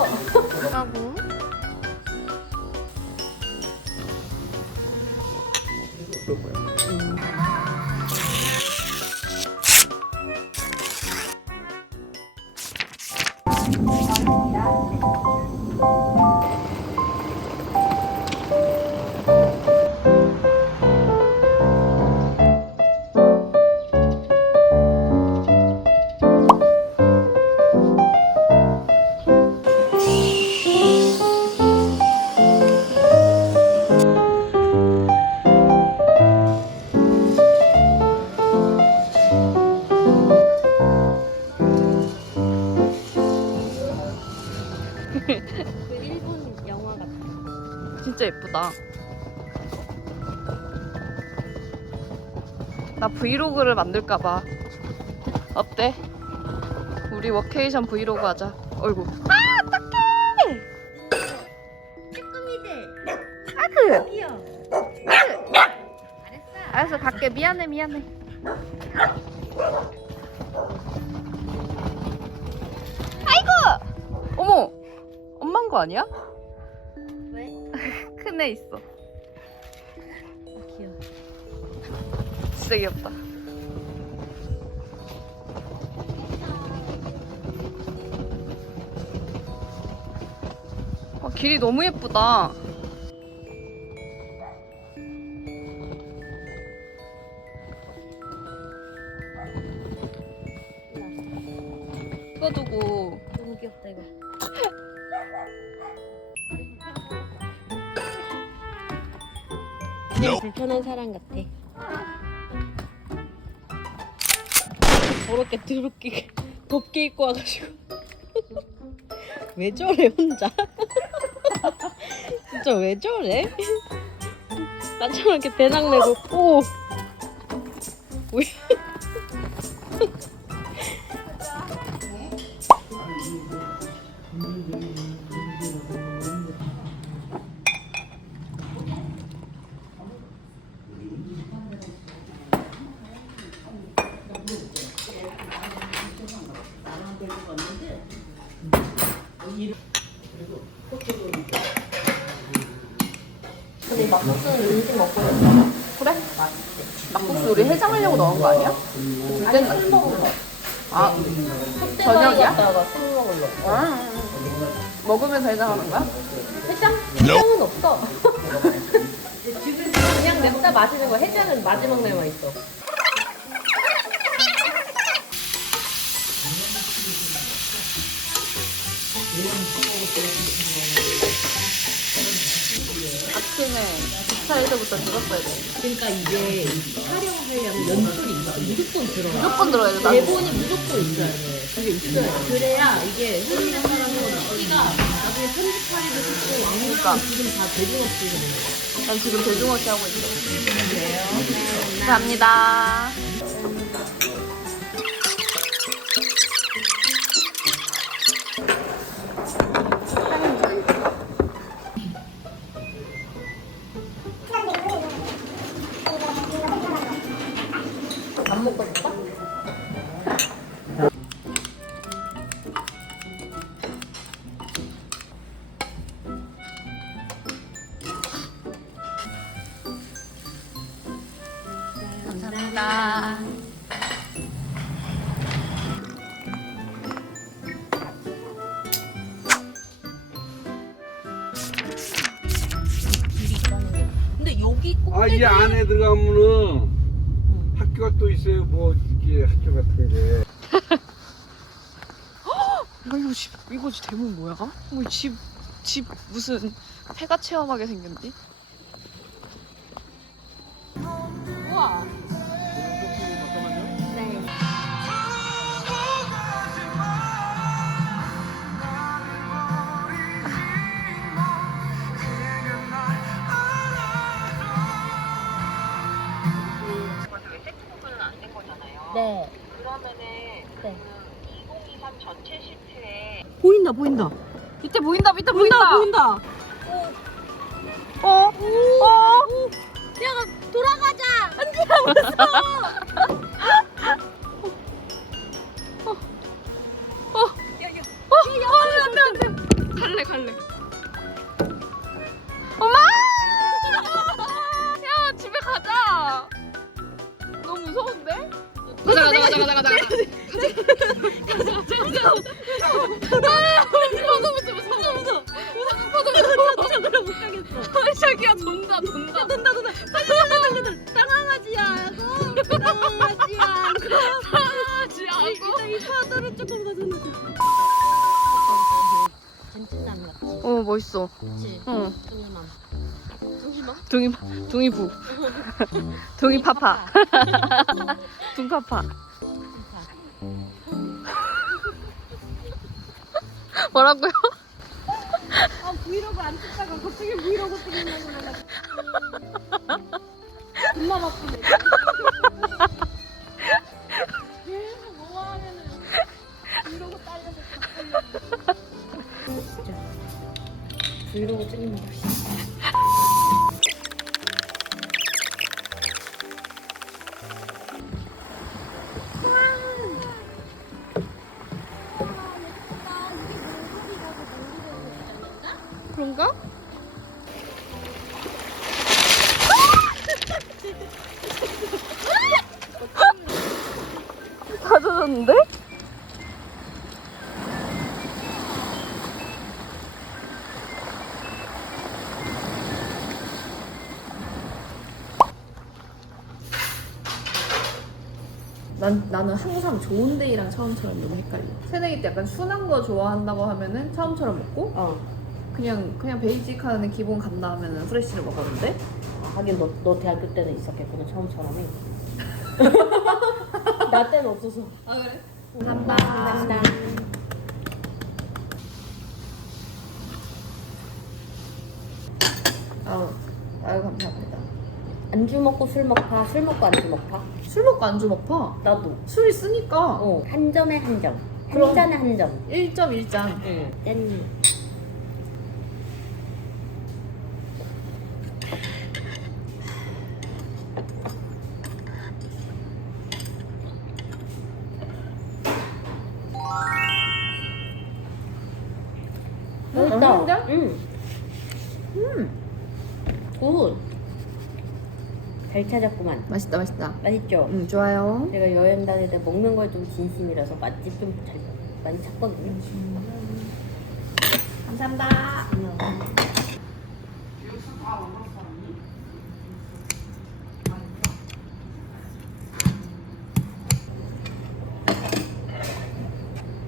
없어. 하고 그 나 브이로그를 만들까봐. 어때? 우리 워케이션 브이로그 하자. 어이구. 아, 어떡해! 쭈꾸미들. 아그! 귀여워. 잘했어. 알았어, 갈게. 미안해, 미안해. 아이고! 어머! 엄만 거 아니야? 왜? 큰 애 있어. 진짜 귀엽다. 아, 길이 너무 예쁘다. 이거 두고 너무 귀엽다 이거. 그냥 불편한 사람 같아. 더럽게 덥게 입고 와가지고 왜 저래 혼자? 진짜 왜 저래? 나처럼 이렇게 배낭 메고 오 근데 막국수는 음식 먹고 있어. 그래? 막국수 우리 해장하려고 넣은 거 아니야? 아니 술 먹으러. 아, 저녁이야? 저녁이야? 갔다가 술 먹으러. 아, 먹으면서 해장하는 거야? 해장? 해장은 없어. 그냥 냅다 마시는 거. 해장은 마지막 날만 있어. 기차일 때부터 들었어야 돼. 그러니까 이게 촬영하려면 연출이 있어. 무조건 들어가. 무조건 들어야 돼. 나도. 대본이 무조건 있어야 돼. 그게 있어야 돼. 그래야 이게 흐르는 사람은 끼가 나중에 편집하기도 쉽고 그러니까. 지금 다 대중화시키고 있는 거야. 난 지금 대중어시 하고 있어. 감사합니다. 감사합니다. 근데 여기 아, 이 안에 들어가면은 학교가 또 있어요. 뭐, 이게 학교 같은 게. 이거 이거 집 이거 집 대문 뭐야? 뭐 집, 집 무슨 폐가 체험하게 생겼니? 보인다 보인다. 밑에 보인다 밑에 보인다. 보인다. 어? 어? 야 돌아가자. 어? 어? 안돼 안돼. 어 멋있어 그치? 어 뚱이맘. 뚱이맘? 둥이 둥이부 둥이 파파 둥파파 뭐라고요? 아 브이로그 안 찍다가 갑자기 브이로그 찍는다고 그래가지고. 존나 바쁘네. 그런가? 다 젖었는데? 난, 나는 항상 좋은 데이랑 처음처럼 너무 헷갈려. 새내기 때 약간 순한 거 좋아한다고 하면은 처음처럼 먹고 어. 그냥 그냥 베이직하는 기본 간다 하면은 프레쉬를 먹었는데 하긴 너, 너 대학교 때는 있었겠구나 처음처럼이. 나 때는 없어서. 아 그래? 감사합니다. 아우 아유 감사합니다. 안주 먹고 술 먹파, 술 먹고 안주 먹파. 술 먹고 안주 먹파. 나도. 술이 쓰니까 어. 한 점에 한 점. 그럼. 한 잔에 한 점. 1.1잔. 응. 짠. 맛있다. 맛있는데? 응. 음 굿. 잘 찾았구만. 맛있다 맛있다. 맛있죠? 음 좋아요. 내가 여행 다닐 때 먹는 거에 좀 진심이라서 맛집 좀 잘 많이 찾거든요. 감사합니다.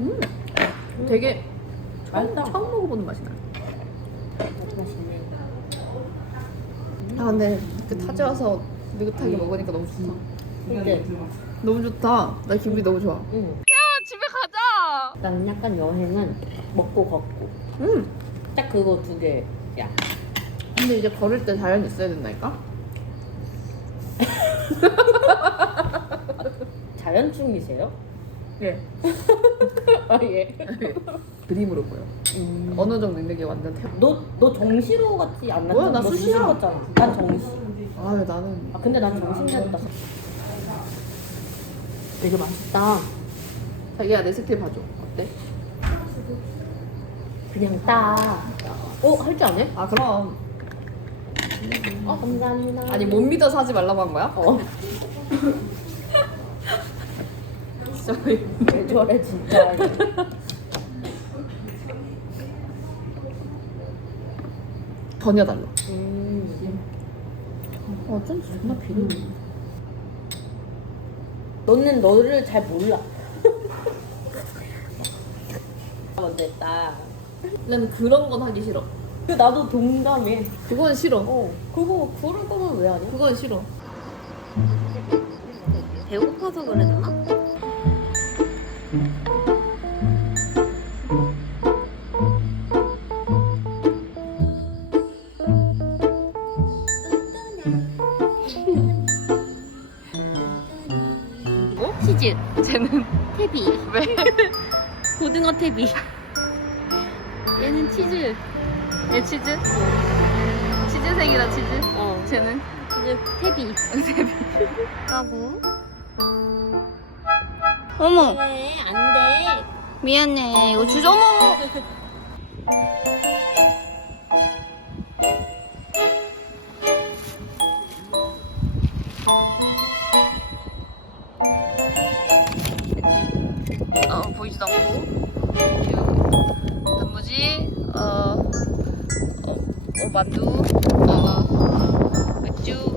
음 되게 처음, 맛있다. 처음 먹어보는 맛이 나. 맛있네. 아 근데 이렇게 타지 와서 느긋하게 먹으니까 너무 좋다. 근데 너무 좋다. 나 기분이 너무 좋아. 응. 집에 가자 나는 약간 여행은 먹고 걷고 음. 딱 그거 두 개야. 근데 이제 걸을 때 자연 있어야 된다니까? 자연충이세요? 예. 아 예. 그림으로 보여. 음. 어느 정도 있는 게 완전 태. 너 너 정시로 같지 않나? 뭐야, 나너 수시야. 같잖아. 난 정시. 아 나는 아 근데 난 정신이었다. 되게 맛있다. 자기야 내 스킬 봐줘. 어때? 그냥 따. 어? 할 줄 아네? 아 그럼. 어 감사합니다. 아니 못 믿어서 하지 말라고 한 거야? 어. 진짜 왜? 왜 저래 진짜. 전혀 달라. 음. 어, 어쩐지 존나 비리네. 너는 너를 잘 몰라. 먼저 했다. 나는 그런 건 하기 싫어. 그 나도 동감해. 그건 싫어. 어. 그거 그럴 거면 왜 하냐? 그건 싫어. 배고파서 그랬나? 어? 치즈, 쟤는 태비, 왜? 고등어 태비. 얘는 치즈. 얘 치즈? 치즈색이다 치즈 어, 쟤는? 치즈 태비. 하고 어머 네, 안 돼. 미안해 이거 주저 어 어, 보이지도 않고. 단무지 어, 어, 어 만두 어, 맥주.